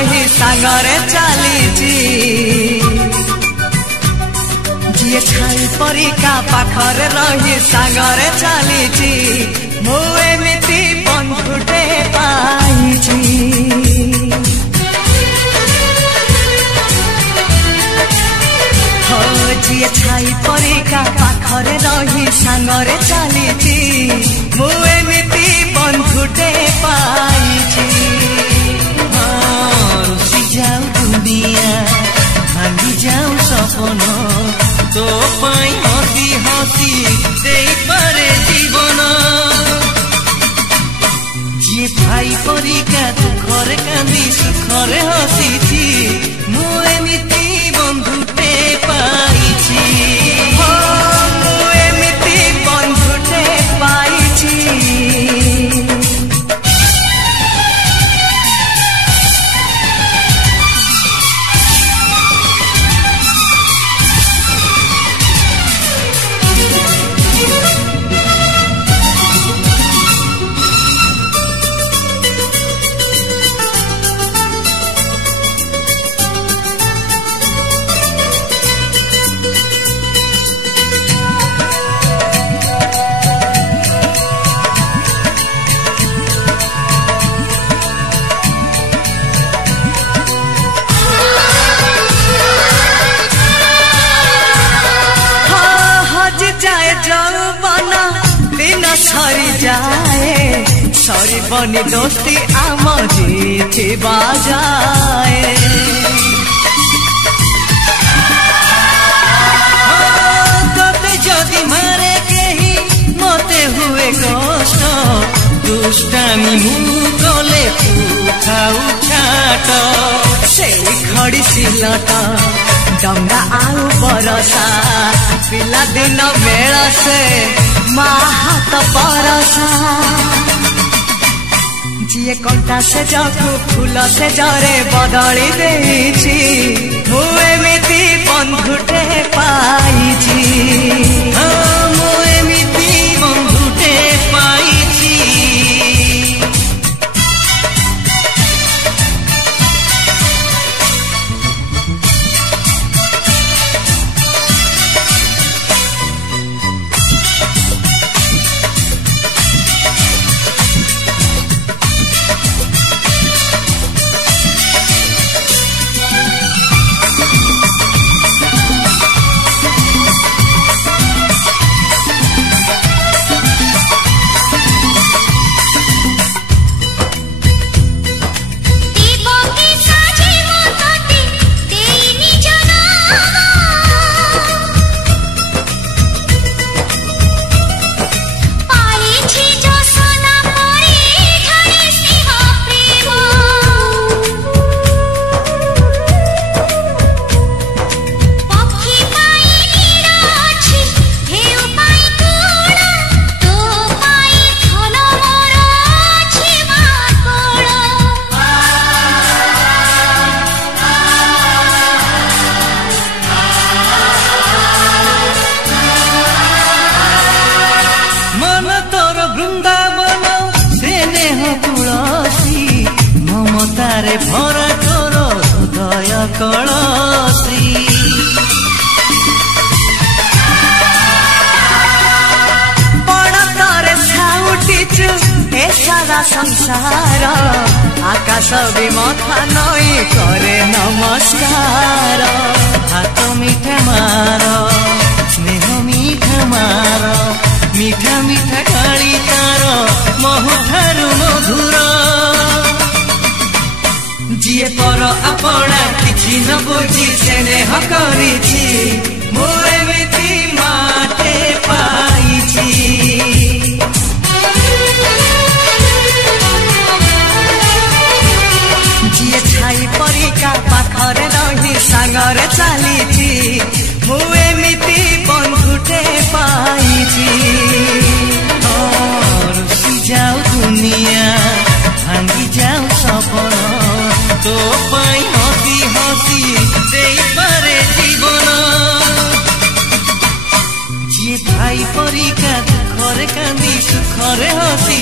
रही सांगरे चलीची जी छाई परिका पाखरे रही सांगरे चलीची मु एमिति बंधुटे पाइची जी छाई परिका पाखरे रही सांगरे चलीची मु एमिति बंधुटे पाइची रुसी जाऊ दुनिया भांगी जाऊ सपन तो पाई हसी हसी देई पारे जीवन जी भाई परिका दुखरे कांदी सुखरे हसीची मु एमिति बंधुटे पाइची मु एमिति बंधुटे पाइची सरी जाए सरी बनी दोस्ती आम जीती बाजाए तोते जदि मारे केही मते हुए कष्ट दुष्टामी मु गले तू खाऊ छाट से खड़ी सिलट डंगा आउ बरसा पिला दिन बेला से माँ हाथ परसा जी कंटा से जगू फूल से जरे बदली देची मु एमिति बंधुटे पाइची मु एमिति बंधुटे पाइची ममतारे भरा करो हृदय कलसी पड़तारे छाउटीचु ए सारा संसार आकाश भी मथा नई करे नमस्कार हाथ मीठा मार स्नेह मीठा मार मीठा मीठा गाड़ी तार महुठारु मधुर जीए पर अपना किछि न बुझी स्नेह करिछि मु एमिति माटे पाइछि जीए छाई परिका पाखरे रही सांगरे चलीछि मु एमिति बंधुटे पाइछि रुसी जाऊ दुनिया भांगी जाऊ सपन तो पाई हसी हसी देई पारे जीवन जी भाई परिका दुखरे कांदी सुखरे हसी